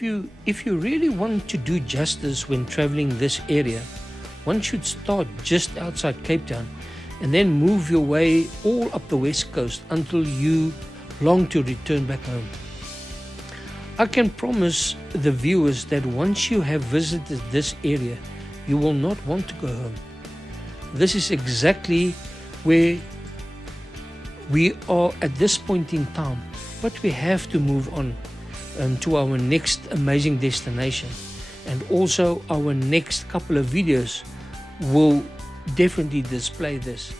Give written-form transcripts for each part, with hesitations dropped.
if you really want to do justice when traveling this area, one should start just outside Cape Town and then move your way all up the west coast until you long to return back home. I can promise the viewers that once you have visited this area, you will not want to go home. This is exactly where we are at this point in time, but we have to move on to our next amazing destination, and also our next couple of videos will definitely display this.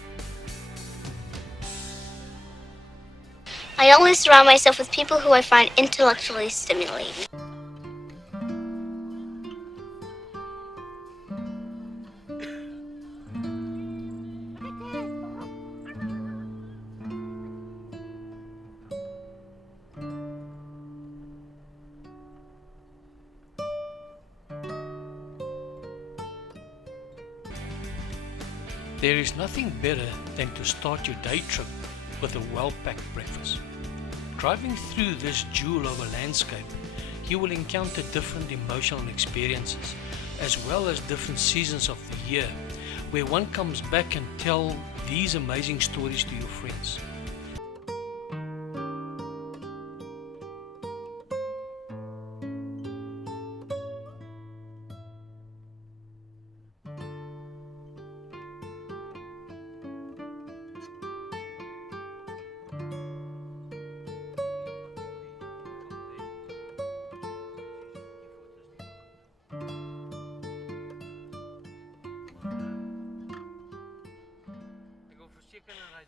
I always surround myself with people who I find intellectually stimulating. There is nothing better than to start your day trip with a well-packed breakfast. Driving through this jewel of a landscape, you will encounter different emotional experiences, as well as different seasons of the year, where one comes back and tell these amazing stories to your friends.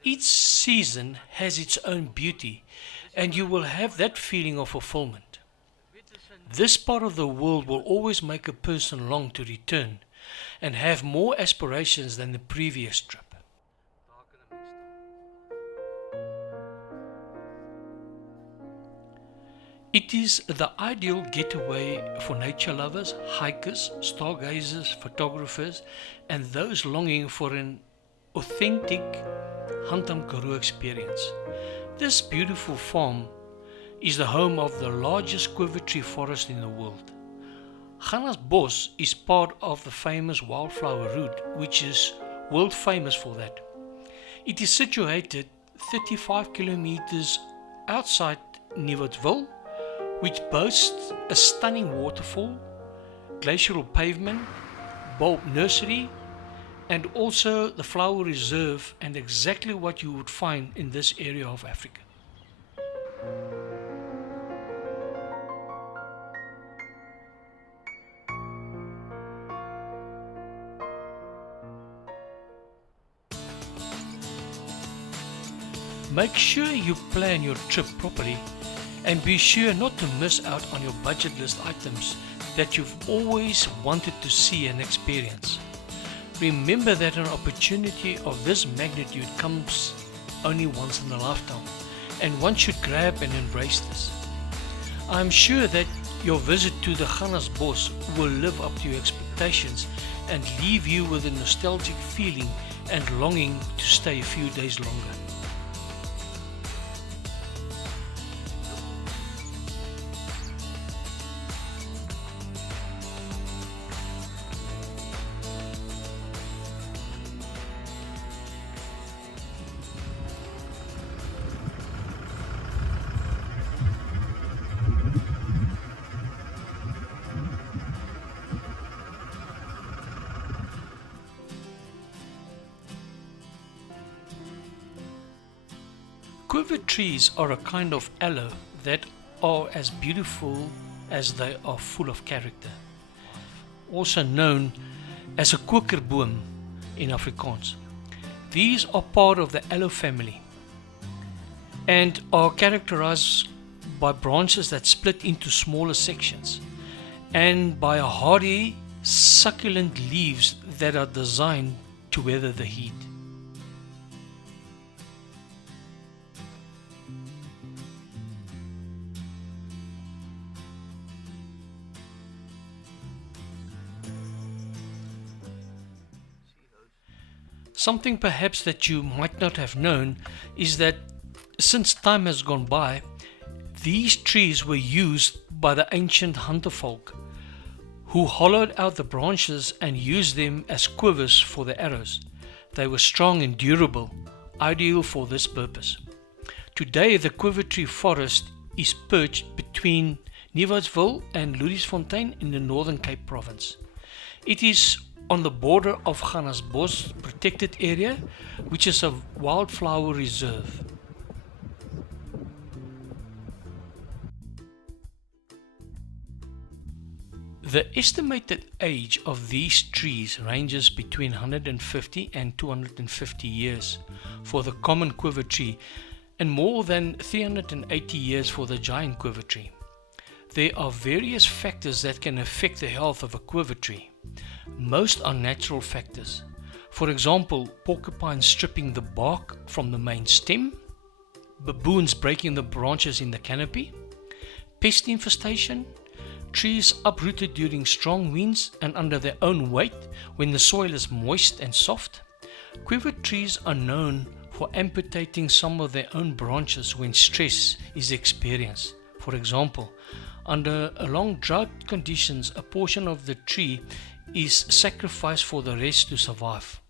Each season has its own beauty, and you will have that feeling of fulfillment. This part of the world will always make a person long to return and have more aspirations than the previous trip. It is the ideal getaway for nature lovers, hikers, stargazers, photographers, and those longing for an authentic Hantam Karoo experience. This beautiful farm is the home of the largest quiver tree forest in the world. Gannasbos is part of the famous wildflower route, which is world famous for that. It is situated 35 kilometers outside Nieuwoudtville, which boasts a stunning waterfall, glacial pavement, bulb nursery, and also the flower reserve, and exactly what you would find in this area of Africa. Make sure you plan your trip properly and be sure not to miss out on your budget list items that you've always wanted to see and experience. Remember that an opportunity of this magnitude comes only once in a lifetime, and one should grab and embrace this. I am sure that your visit to the Gannasbos will live up to your expectations and leave you with a nostalgic feeling and longing to stay a few days longer. Quiver trees are a kind of aloe that are as beautiful as they are full of character, also known as a kokerboom in Afrikaans. These are part of the aloe family and are characterized by branches that split into smaller sections and by a hardy, succulent leaves that are designed to weather the heat. Something perhaps that you might not have known is that since time has gone by, these trees were used by the ancient hunter folk, who hollowed out the branches and used them as quivers for the arrows. They were strong and durable, ideal for this purpose. Today, the quiver tree forest is perched between Nieuwoudtville and Ladismith in the Northern Cape province. It is on the border of Gannasbos protected area, which is a wildflower reserve. The estimated age of these trees ranges between 150 and 250 years for the common quiver tree and more than 380 years for the giant quiver tree. There are various factors that can affect the health of a quiver tree. Most are natural factors. For example, porcupines stripping the bark from the main stem, baboons breaking the branches in the canopy, pest infestation, trees uprooted during strong winds and under their own weight when the soil is moist and soft. Quiver trees are known for amputating some of their own branches when stress is experienced. For example, under long drought conditions, a portion of the tree is sacrificed for the rest to survive.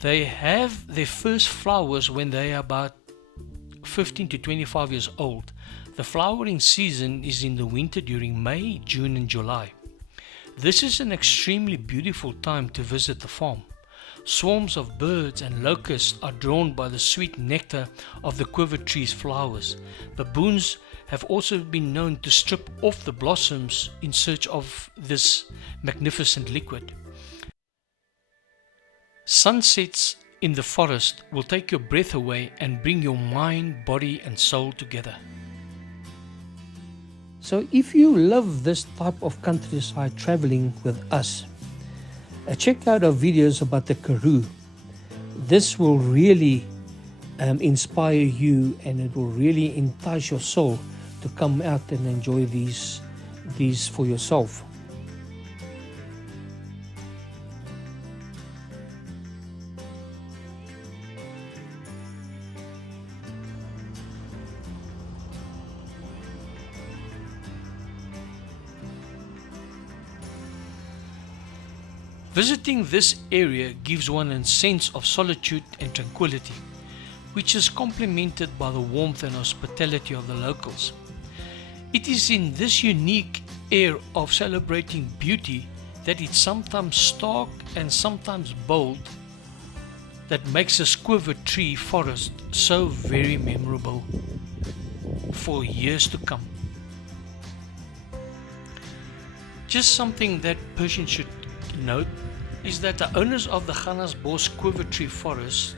They have their first flowers when they are about 15 to 25 years old. The flowering season is in the winter during May, June and July. This is an extremely beautiful time to visit the farm. Swarms of birds and locusts are drawn by the sweet nectar of the quiver tree's flowers. Baboons have also been known to strip off the blossoms in search of this magnificent liquid. Sunsets in the forest will take your breath away and bring your mind, body and soul together. So if you love this type of countryside traveling with us, check out our videos about the Karoo. This will really inspire you, and it will really entice your soul to come out and enjoy these for yourself. Visiting this area gives one a sense of solitude and tranquility, which is complemented by the warmth and hospitality of the locals. It is in this unique air of celebrating beauty that it's sometimes stark and sometimes bold that makes this quiver tree forest so very memorable for years to come. Just something that person should note is that the owners of the Gannasbos quiver tree forest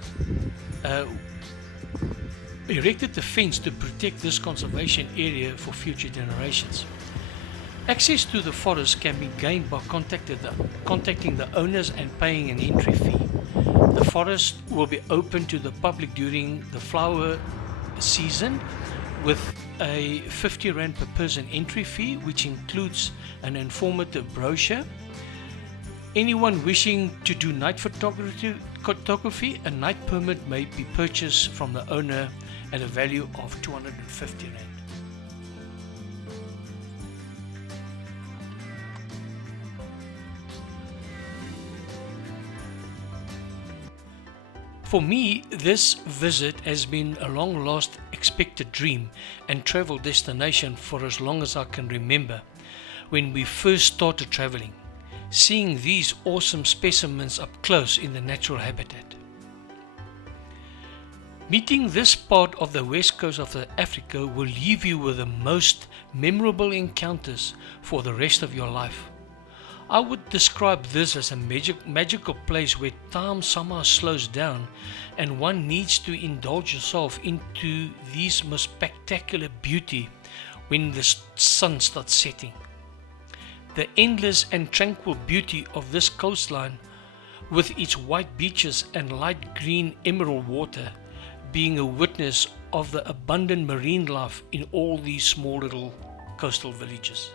erected a fence to protect this conservation area for future generations. Access to the forest can be gained by contacting the owners and paying an entry fee. The forest will be open to the public during the flower season with a 50 Rand per person entry fee, which includes an informative brochure. Anyone wishing to do night photography, a night permit may be purchased from the owner at a value of 250 Rand. For me, this visit has been a long lost expected dream and travel destination for as long as I can remember. When we first started traveling, seeing these awesome specimens up close in the natural habitat. Meeting this part of the west coast of Africa will leave you with the most memorable encounters for the rest of your life. I would describe this as a magical place where time somehow slows down and one needs to indulge yourself into this most spectacular beauty when the sun starts setting. The endless and tranquil beauty of this coastline, with its white beaches and light green emerald water, being a witness of the abundant marine life in all these small little coastal villages.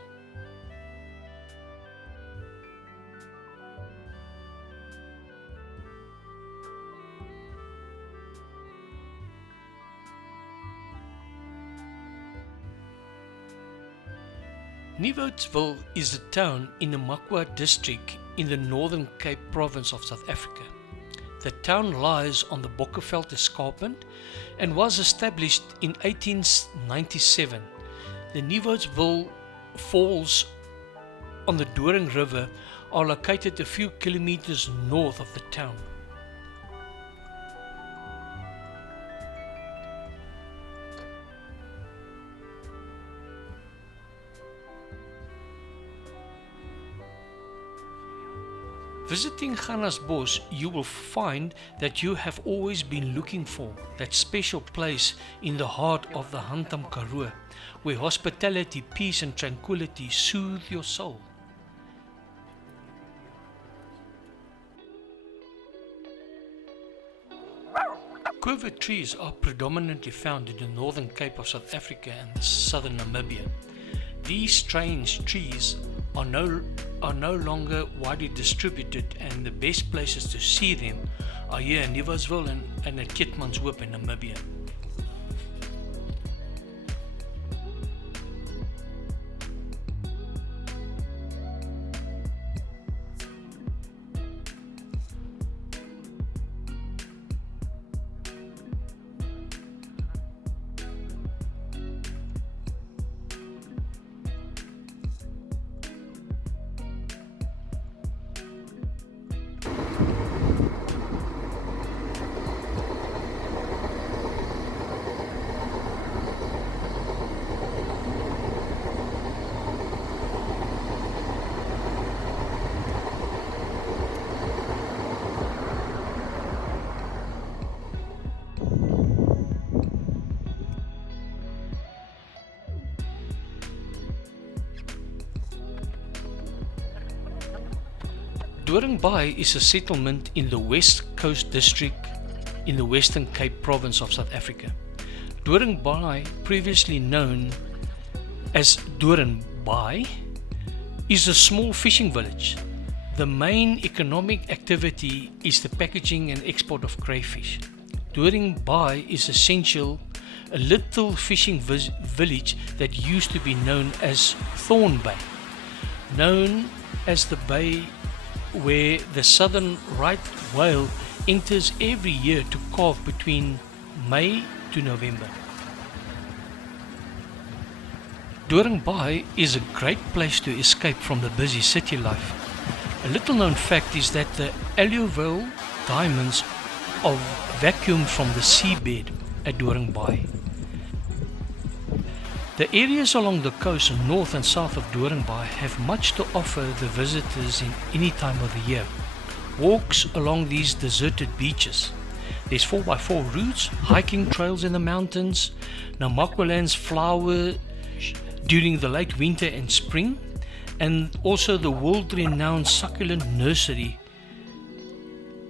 Nieuwoudtville is a town in the Makwa district in the Northern Cape province of South Africa. The town lies on the Bokkerveld escarpment and was established in 1897. The Nieuwoudtville Falls on the Doring River are located a few kilometers north of the town. Visiting Gannasbos, you will find that you have always been looking for, that special place in the heart of the Hantam Karoo, where hospitality, peace and tranquility soothe your soul. Quiver trees are predominantly found in the northern Cape of South Africa and southern Namibia. These strange trees are no longer widely distributed, and the best places to see them are here in Nieuwoudtville and at Keetmanshoop in Namibia. Doring Bay is a settlement in the West Coast district in the Western Cape province of South Africa. Doring Bay, previously known as Doring Bay, is a small fishing village. The main economic activity is the packaging and export of crayfish. Doring Bay is essentially a little fishing village that used to be known as Thorn Bay, known as the bay where the southern right whale enters every year to calve between May to November. Doring Bay is a great place to escape from the busy city life. A little known fact is that the alluvial diamonds are vacuumed from the seabed at Doring Bay. The areas along the coast north and south of Doring Bay have much to offer the visitors in any time of the year. Walks along these deserted beaches. There's 4x4 routes, hiking trails in the mountains. Namakwalands flower during the late winter and spring, and also the world-renowned succulent nursery,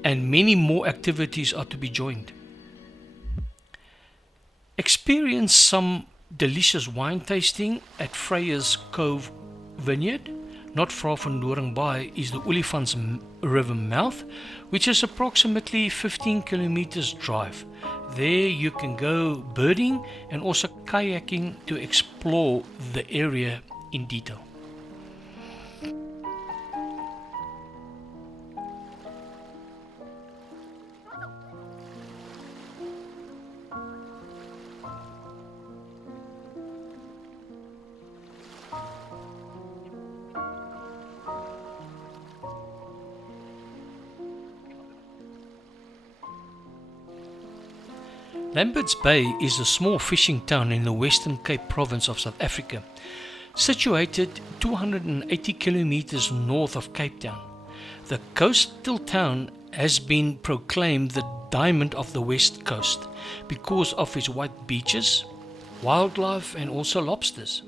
and many more activities are to be joined. Experience some delicious wine tasting at Freya's Cove Vineyard. Not far from Doring Bay is the Olifants River mouth, which is approximately 15 kilometers drive. There you can go birding and also kayaking to explore the area in detail. Lambert's Bay is a small fishing town in the Western Cape province of South Africa, situated 280 kilometers north of Cape Town. The coastal town has been proclaimed the diamond of the West Coast because of its white beaches, wildlife and also lobsters.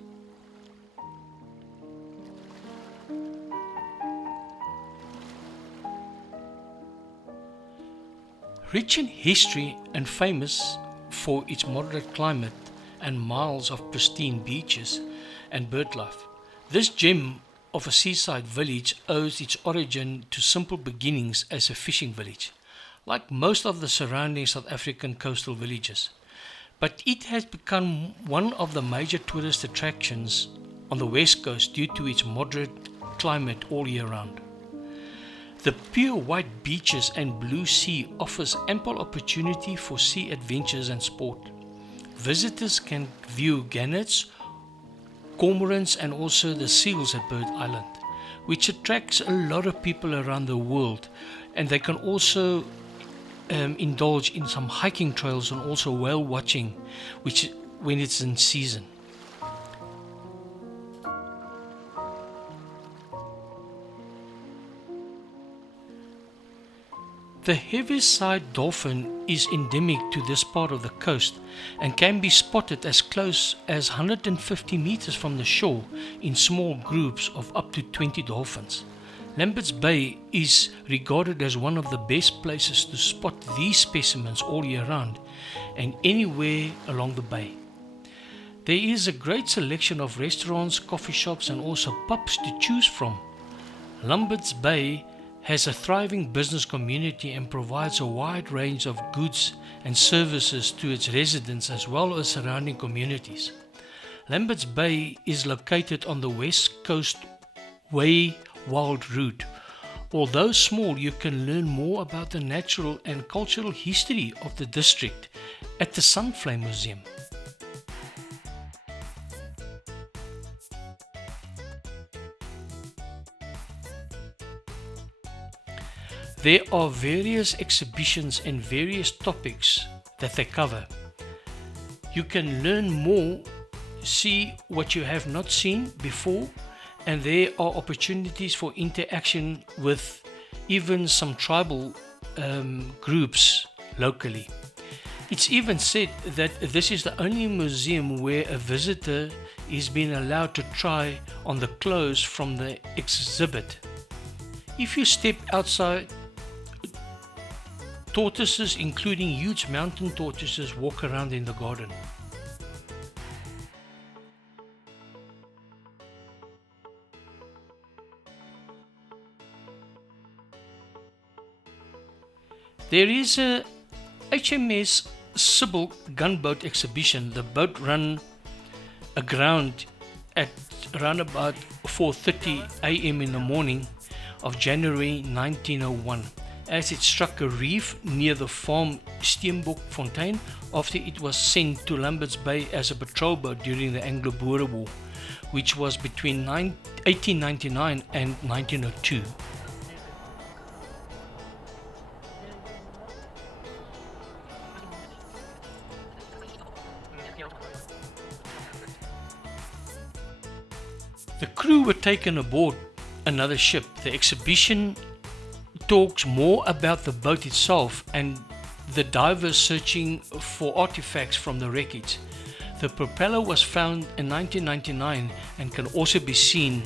Rich in history and famous for its moderate climate and miles of pristine beaches and birdlife, this gem of a seaside village owes its origin to simple beginnings as a fishing village, like most of the surrounding South African coastal villages. But it has become one of the major tourist attractions on the west coast due to its moderate climate all year round. The pure white beaches and blue sea offers ample opportunity for sea adventures and sport. Visitors can view gannets, cormorants and also the seals at Bird Island, which attracts a lot of people around the world, and they can also indulge in some hiking trails and also whale watching, which when it's in season. The heaviside dolphin is endemic to this part of the coast and can be spotted as close as 150 meters from the shore in small groups of up to 20 dolphins. Lambert's Bay is regarded as one of the best places to spot these specimens all year round and anywhere along the bay. There is a great selection of restaurants, coffee shops and also pubs to choose from. Lambert's Bay has a thriving business community and provides a wide range of goods and services to its residents as well as surrounding communities. Lambert's Bay is located on the west coast Way Wild route. Although small, you can learn more about the natural and cultural history of the district at the Sunflame Museum. There are various exhibitions and various topics that they cover. You can learn more, see what you have not seen before, and there are opportunities for interaction with even some tribal groups locally. It's even said that this is the only museum where a visitor is being allowed to try on the clothes from the exhibit. If you step outside, tortoises, including huge mountain tortoises, walk around in the garden. There is a HMS Sybil gunboat exhibition. The boat ran aground at around about 4:30 a.m. in the morning of January 1901 as it struck a reef near the farm Steenbokfontein after it was sent to Lambert's Bay as a patrol boat during the Anglo-Boer War, which was between 1899 and 1902. The crew were taken aboard another ship. The exhibition talks more about the boat itself and the divers searching for artifacts from the wreckage. The propeller was found in 1999 and can also be seen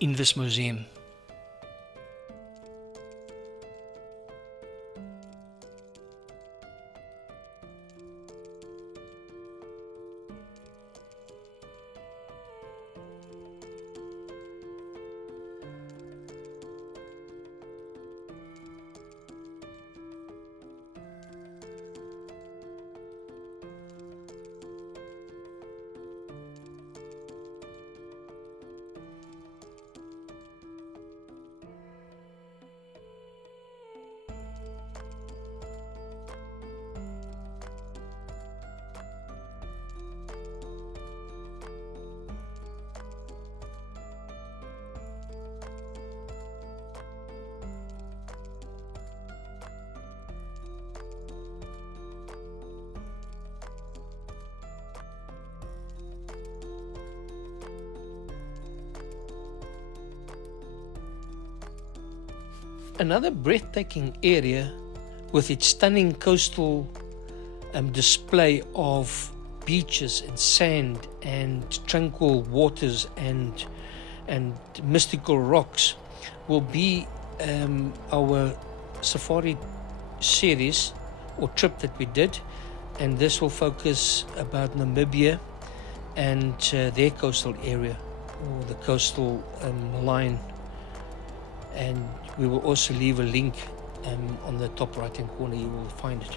in this museum. Another breathtaking area with its stunning coastal display of beaches and sand and tranquil waters and mystical rocks will be our safari series or trip that we did, and this will focus about Namibia and their coastal area or the coastal line. And we will also leave a link on the top right hand corner. You will find it.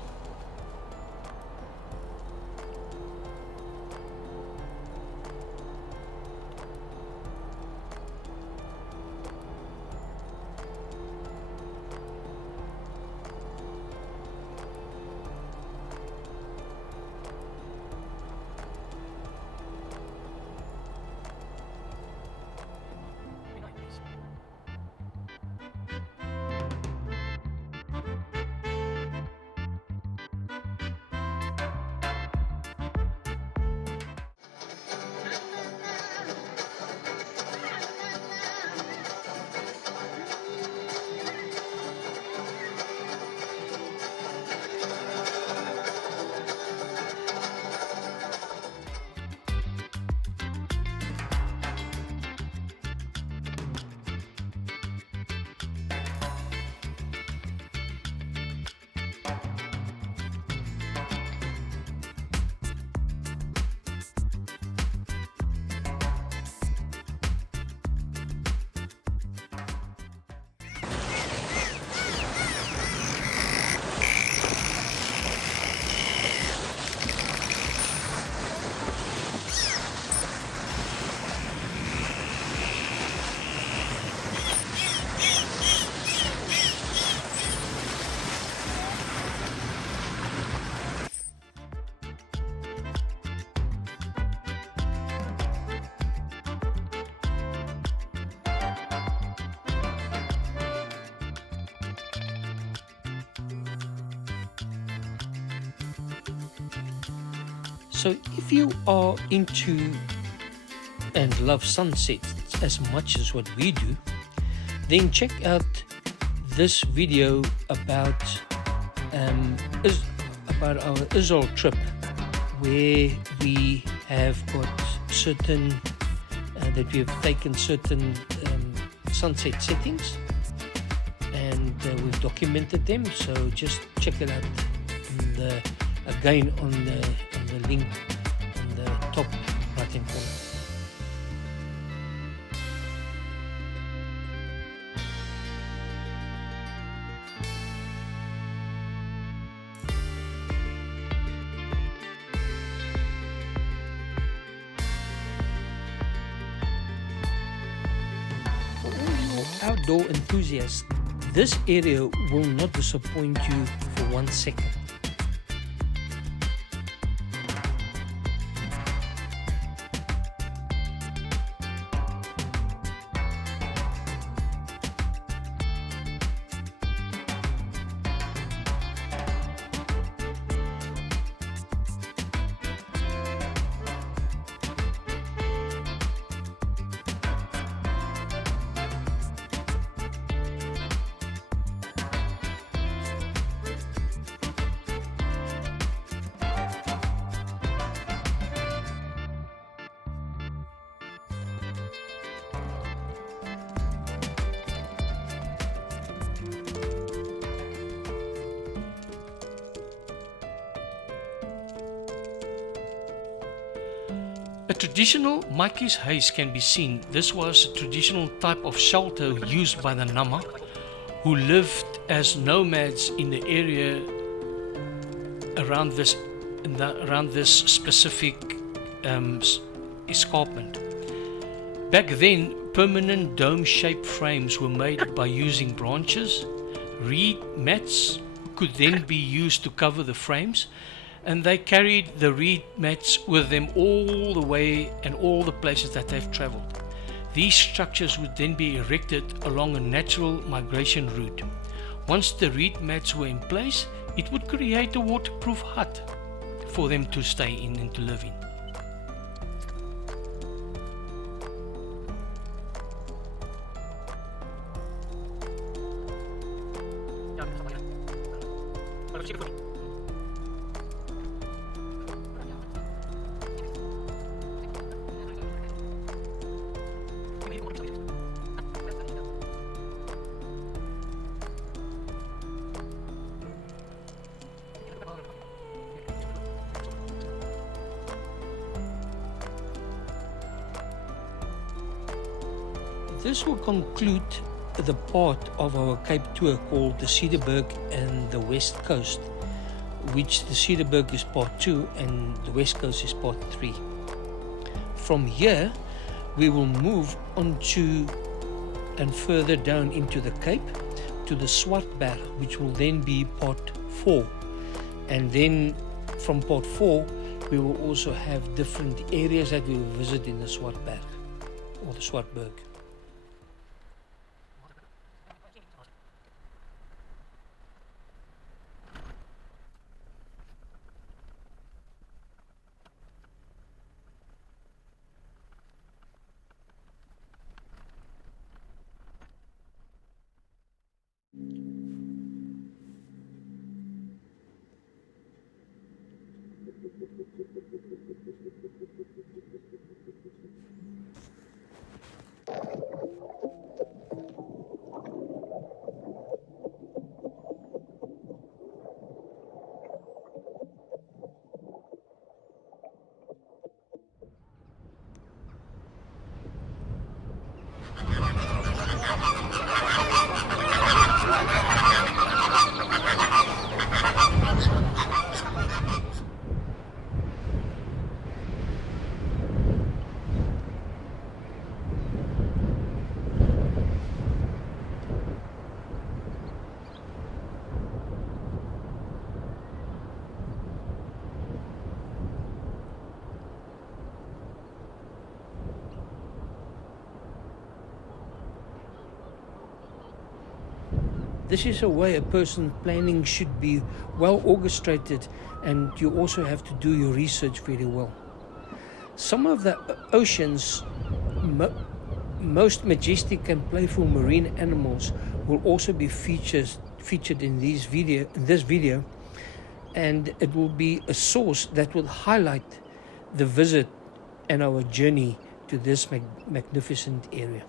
So if you are into and love sunsets as much as what we do, then check out this video about our Israel trip, where we have got certain that we have taken certain sunset settings, and we've documented them. So just check it out again on the link on the top right hand corner. Outdoor enthusiasts, this area will not disappoint you for 1 second. A traditional Mikey's haze can be seen. This was a traditional type of shelter used by the Nama, who lived as nomads in the area around this specific escarpment. Back then, permanent dome-shaped frames were made by using branches. Reed mats could then be used to cover the frames, and they carried the reed mats with them all the way and all the places that they've traveled. These structures would then be erected along a natural migration route. Once the reed mats were in place, it would create a waterproof hut for them to stay in and to live in. This will conclude the part of our Cape tour called the Swartberg and the West Coast, which the Swartberg is part 2 and the West Coast is part 3. From here, we will move on to and further down into the Cape to the Swartberg, which will then be part 4. And then from part 4, we will also have different areas that we will visit in the Swartberg or the Swartberg. This is a way a person planning should be well orchestrated, and you also have to do your research very well. Some of the ocean's most majestic and playful marine animals will also be featured in this video, and it will be a source that will highlight the visit and our journey to this magnificent area.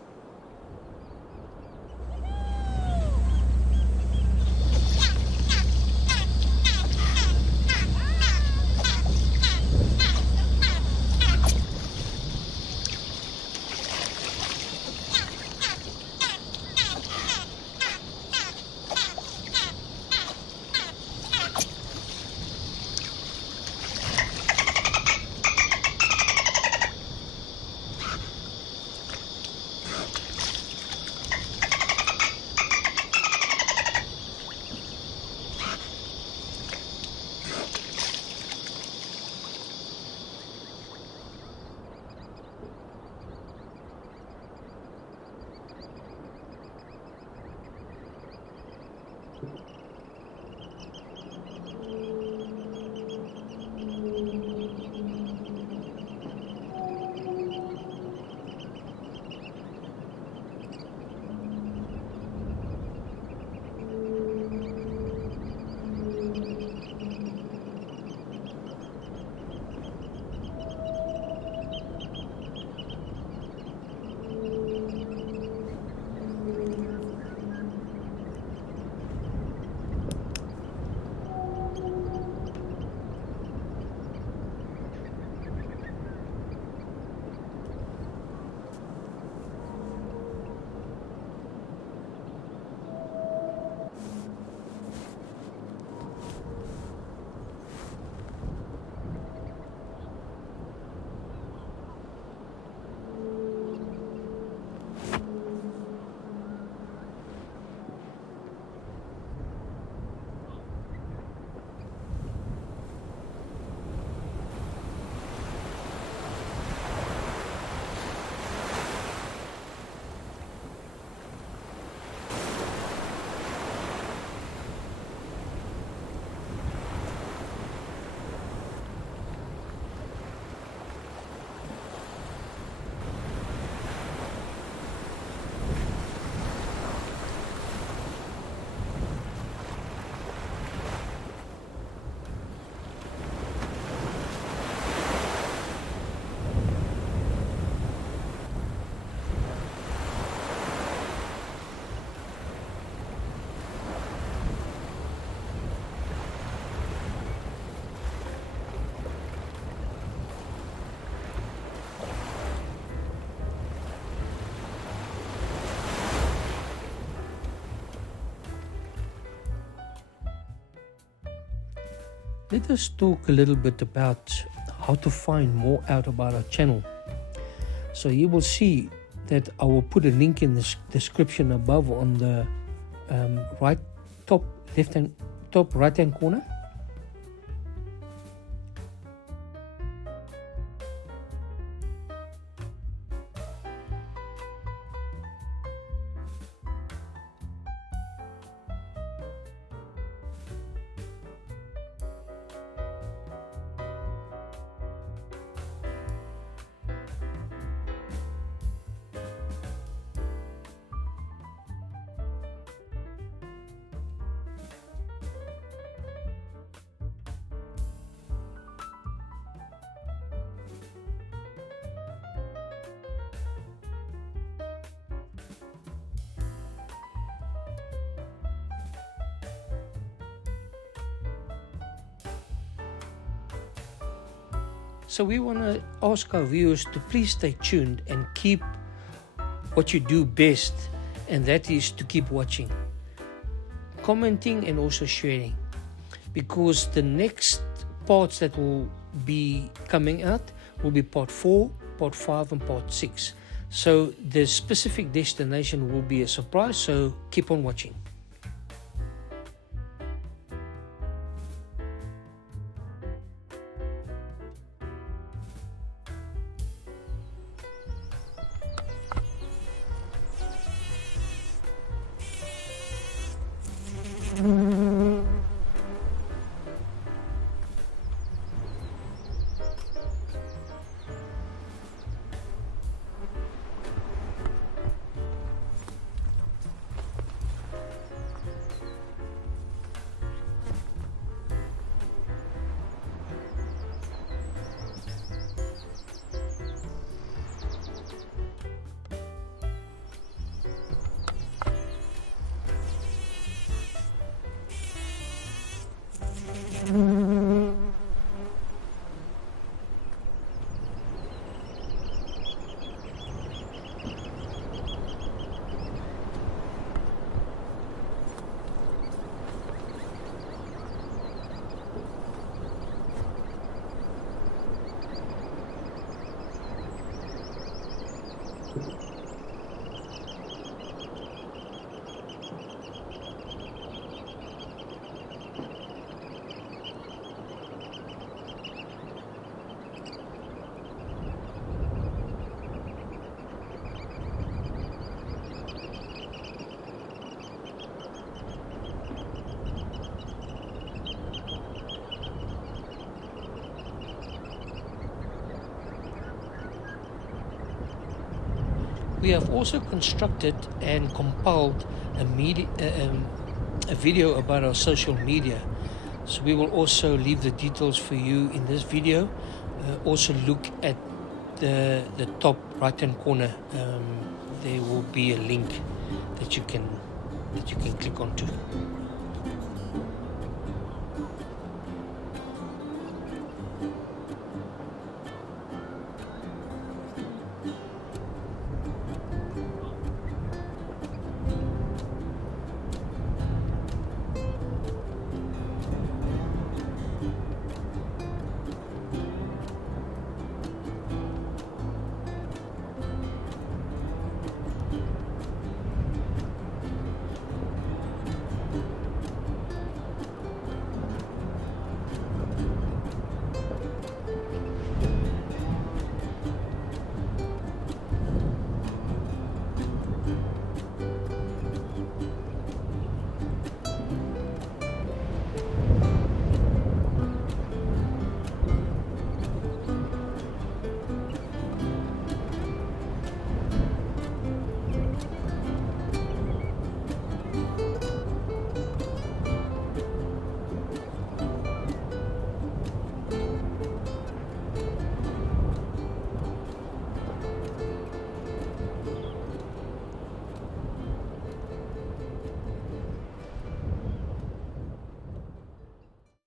Let us talk a little bit about how to find more out about our channel. So you will see that I will put a link in the description above on the top right hand corner. So we want to ask our viewers to please stay tuned and keep what you do best, and that is to keep watching, commenting and also sharing, because the next parts that will be coming out will be part 4, part 5 and part 6. So the specific destination will be a surprise, so keep on watching. We have also constructed and compiled a video about our social media. So we will also leave the details for you in this video. Also look at the top right hand corner. There will be a link that you can click onto.